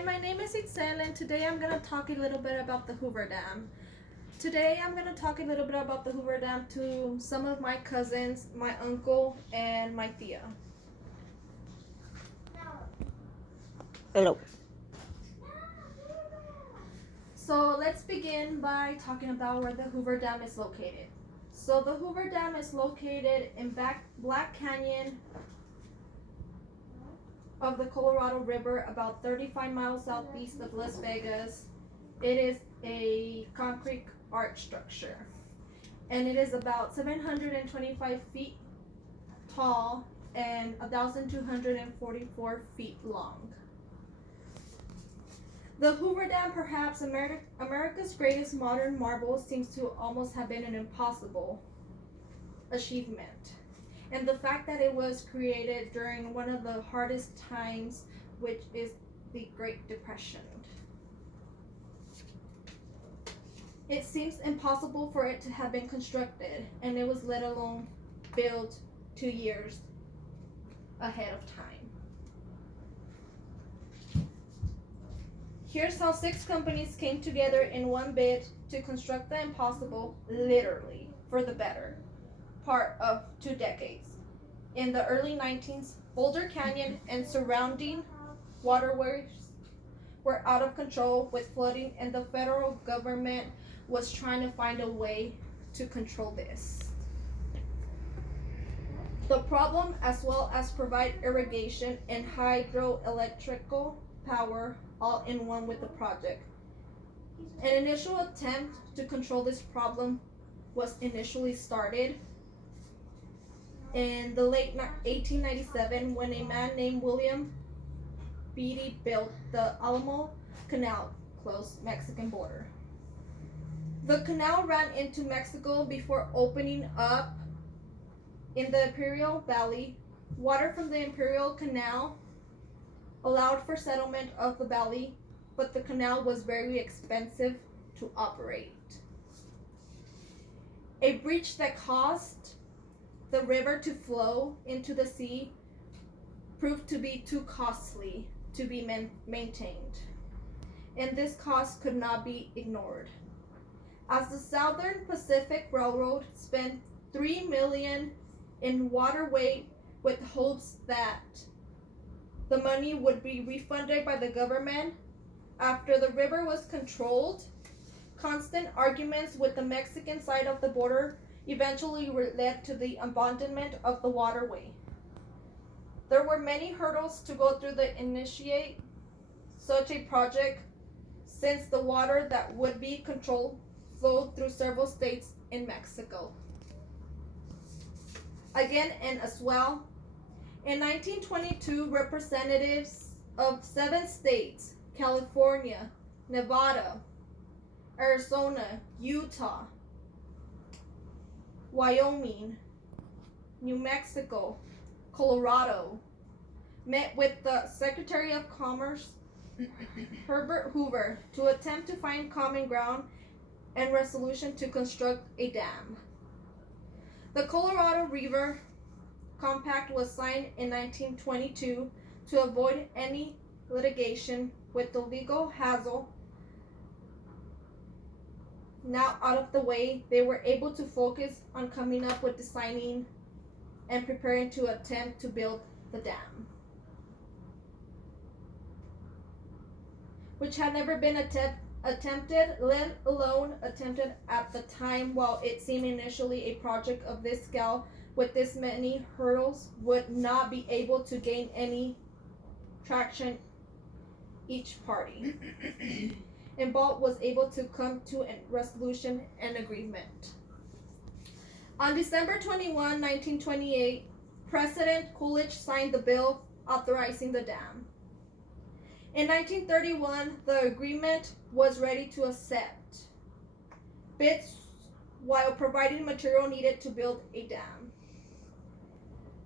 Hi, my name is Itzel, and today I'm going to talk a little bit about the Hoover Dam. Today I'm going to talk a little bit about the Hoover Dam to some of my cousins, my uncle, and my tia. Hello. So let's begin by talking about where the Hoover Dam is located. So the Hoover Dam is located in Black Canyon of the Colorado River, about 35 miles southeast of Las Vegas. It is a concrete arch structure, and it is about 725 feet tall and 1,244 feet long. The Hoover Dam, perhaps America's greatest modern marvel, seems to almost have been an impossible achievement. And the fact that it was created during one of the hardest times, which is the Great Depression. It seems impossible for it to have been constructed, and it was let alone built 2 years ahead of time. Here's how 6 companies came together in one bid to construct the impossible, literally, for the better part of 2 decades. In the early 19s, Boulder Canyon and surrounding waterways were out of control with flooding, and the federal government was trying to find a way to control this. The problem, as well as provide irrigation and hydroelectrical power all in one with the project. An initial attempt to control this problem was initially started in the late 1897 when a man named William Beatty built the Alamo Canal close Mexican border. The canal ran into Mexico before opening up in the Imperial Valley. Water from the Imperial Canal allowed for settlement of the valley, but the canal was very expensive to operate. A breach that caused the river to flow into the sea proved to be too costly to be maintained, and this cost could not be ignored. As the Southern Pacific Railroad spent $3 million in waterway with hopes that the money would be refunded by the government after the river was controlled, constant arguments with the Mexican side of the border eventually led to the abandonment of the waterway. There were many hurdles to go through to initiate such a project, since the water that would be controlled flowed through several states in Mexico. Again, and as well, in 1922, representatives of 7 states, California, Nevada, Arizona, Utah, Wyoming, New Mexico, Colorado, met with the Secretary of Commerce, Herbert Hoover, to attempt to find common ground and resolution to construct a dam. The Colorado River Compact was signed in 1922 to avoid any litigation. With the legal hassle now out of the way, they were able to focus on coming up with designing and preparing to attempt to build the dam, which had never been attempted, let alone attempted at the time. While it seemed initially a project of this scale with this many hurdles would not be able to gain any traction, each party involved was able to come to a resolution and agreement. On December 21, 1928, President Coolidge signed the bill authorizing the dam. In 1931, the agreement was ready to accept bids while providing material needed to build a dam.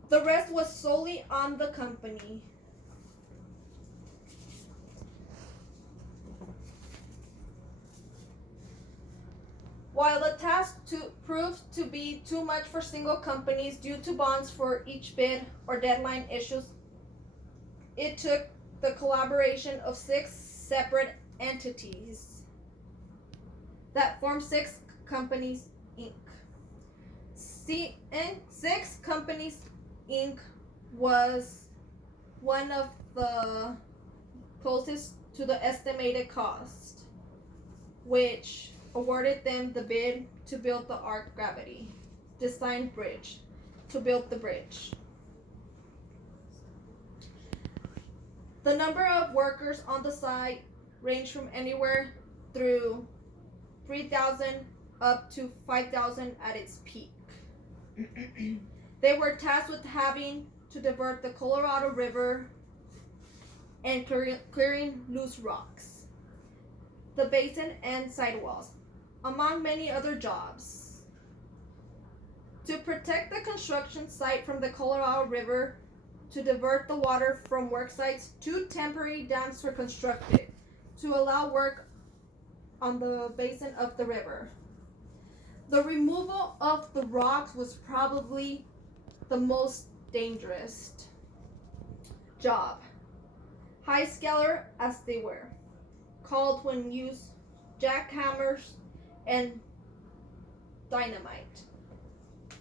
The rest was solely on the company. While the task proved to be too much for single companies due to bonds for each bid or deadline issues, it took the collaboration of 6 separate entities that form 6 Companies Inc. Six Companies Inc. was one of the closest to the estimated cost, which awarded them the bid to build the arc gravity design bridge, to build the bridge. The number of workers on the site ranged from anywhere through 3,000 up to 5,000 at its peak. They were tasked with having to divert the Colorado River and clearing loose rocks, the basin and sidewalls, among many other jobs. To protect the construction site from the Colorado River, to divert the water from work sites, 2 temporary dams were constructed to allow work on the basin of the river. The removal of the rocks was probably the most dangerous job. High scalar as they were, called when used jackhammers and dynamite.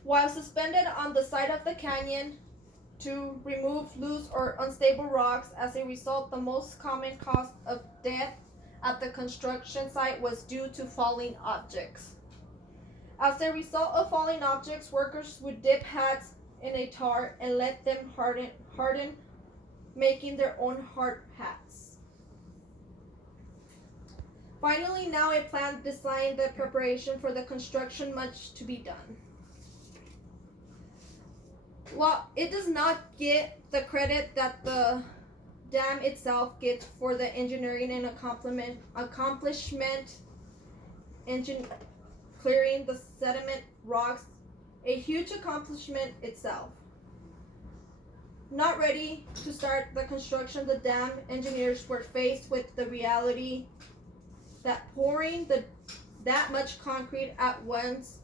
While suspended on the side of the canyon to remove loose or unstable rocks, as a result, the most common cause of death at the construction site was due to falling objects. As a result of falling objects, workers would dip hats in a tar and let them harden, making their own hard hats. Finally, now a plan designed the preparation for the construction, much to be done. While it does not get the credit that the dam itself gets for the engineering and accomplishment clearing the sediment rocks, a huge accomplishment itself. Not ready to start the construction, the dam engineers were faced with the reality that pouring that much concrete at once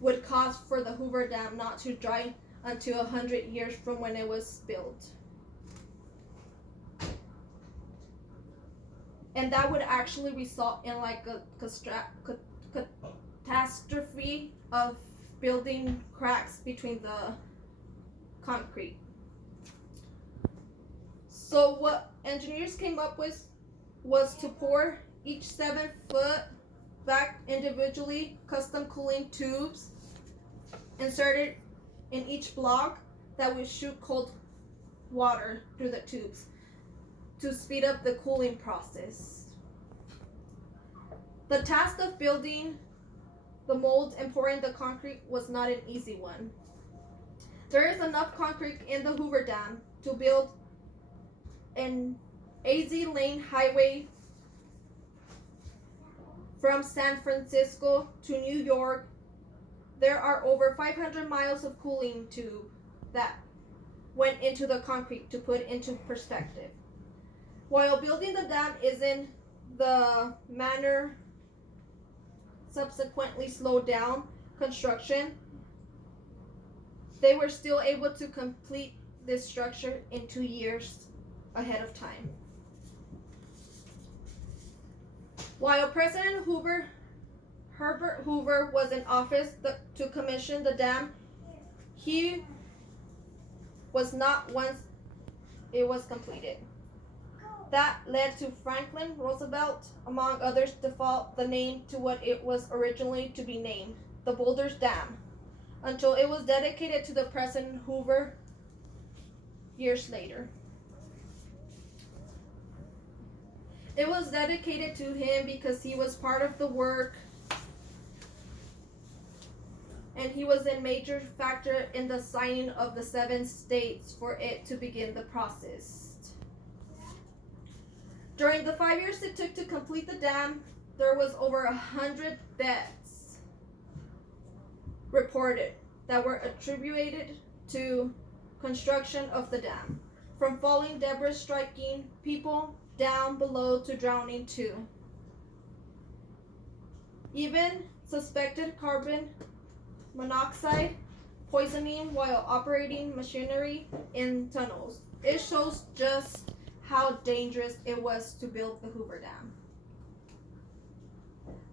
would cause for the Hoover Dam not to dry until 100 years from when it was built. And that would actually result in like a catastrophe of building cracks between the concrete. So what engineers came up with was to pour each 7-foot back individually, custom cooling tubes inserted in each block that would shoot cold water through the tubes to speed up the cooling process. The task of building the mold and pouring the concrete was not an easy one. There is enough concrete in the Hoover Dam to build an 80-lane highway from San Francisco to New York. There are over 500 miles of cooling tube that went into the concrete to put into perspective. While building the dam isn't the manner subsequently slowed down construction, they were still able to complete this structure in 2 years ahead of time. While President Herbert Hoover was in office to commission the dam, he was not once it was completed. That led to Franklin Roosevelt, among others, default the name to what it was originally to be named, the Boulders Dam, until it was dedicated to the President Hoover years later. It was dedicated to him because he was part of the work and he was a major factor in the signing of the 7 states for it to begin the process. During the 5 years it took to complete the dam, there was over 100 deaths reported that were attributed to construction of the dam, from falling debris striking people down below to drowning too. Even suspected carbon monoxide poisoning while operating machinery in tunnels. It shows just how dangerous it was to build the Hoover Dam.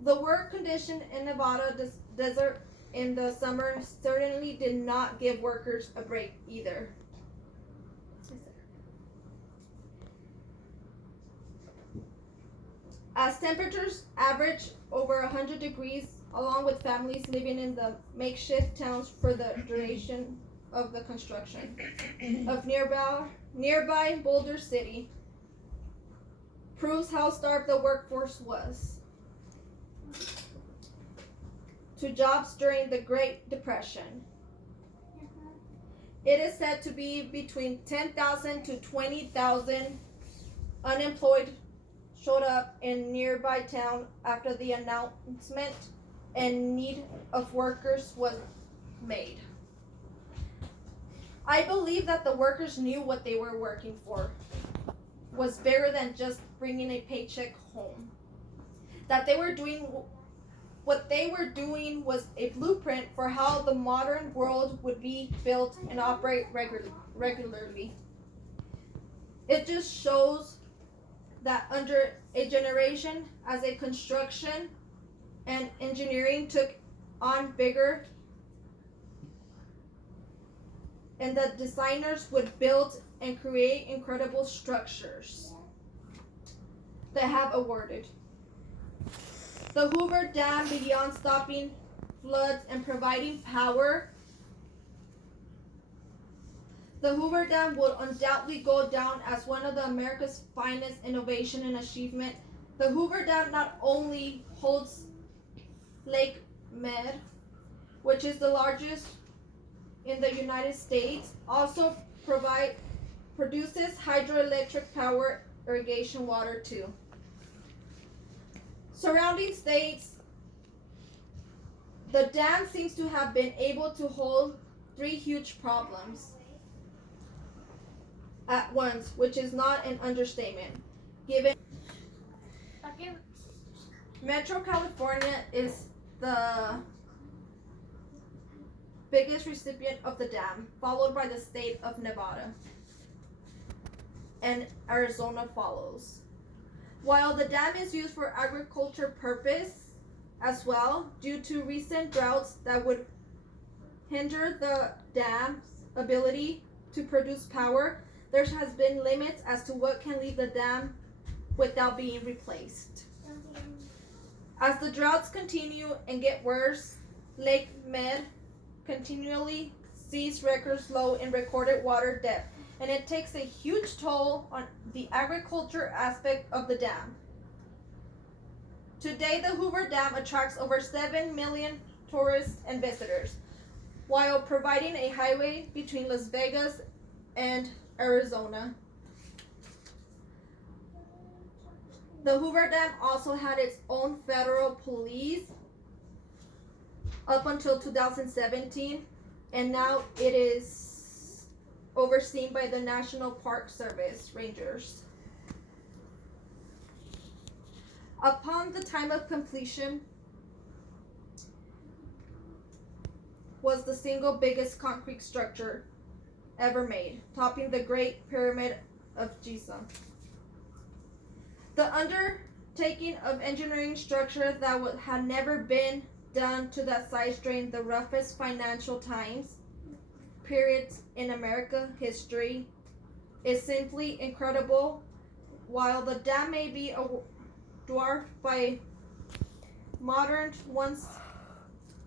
The work condition in Nevada desert in the summer certainly did not give workers a break either. As temperatures average over 100 degrees, along with families living in the makeshift towns for the duration of the construction of nearby Boulder City, proves how starved the workforce was to jobs during the Great Depression. It is said to be between 10,000 to 20,000 unemployed showed up in nearby town after the announcement and need of workers was made. I believe that the workers knew what they were working for was bigger than just bringing a paycheck home. That what they were doing was a blueprint for how the modern world would be built and operate regularly. It just shows that under a generation as a construction and engineering took on bigger, and the designers would build and create incredible structures that have awarded. The Hoover Dam, beyond stopping floods and providing power, the Hoover Dam will undoubtedly go down as one of America's finest innovation and achievement. The Hoover Dam not only holds Lake Mead, which is the largest in the United States, also produces hydroelectric power irrigation water too. Surrounding states, the dam seems to have been able to hold 3 huge problems at once, which is not an understatement. Given Metro California is the biggest recipient of the dam, followed by the state of Nevada, and Arizona follows. While the dam is used for agriculture purpose as well, due to recent droughts that would hinder the dam's ability to produce power, there has been limits as to what can leave the dam without being replaced. As the droughts continue and get worse, Lake Mead continually sees records low in recorded water depth, and it takes a huge toll on the agriculture aspect of the dam. Today, the Hoover Dam attracts over 7 million tourists and visitors, while providing a highway between Las Vegas and Arizona. The Hoover Dam also had its own federal police up until 2017, and now it is overseen by the National Park Service Rangers. Upon the time of completion, was the single biggest concrete structure ever made, topping the Great Pyramid of Giza. The undertaking of engineering structure that had never been done to that size during the roughest financial times periods in American history is simply incredible. While the dam may be dwarfed by modern ones,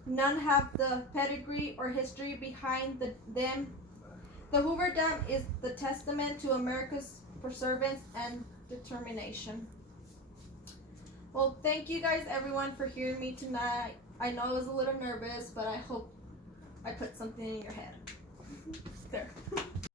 none have the pedigree or history behind them. The Hoover Dam is the testament to America's perseverance and determination. Well, thank you guys everyone for hearing me tonight. I know I was a little nervous, but I hope I put something in your head. There.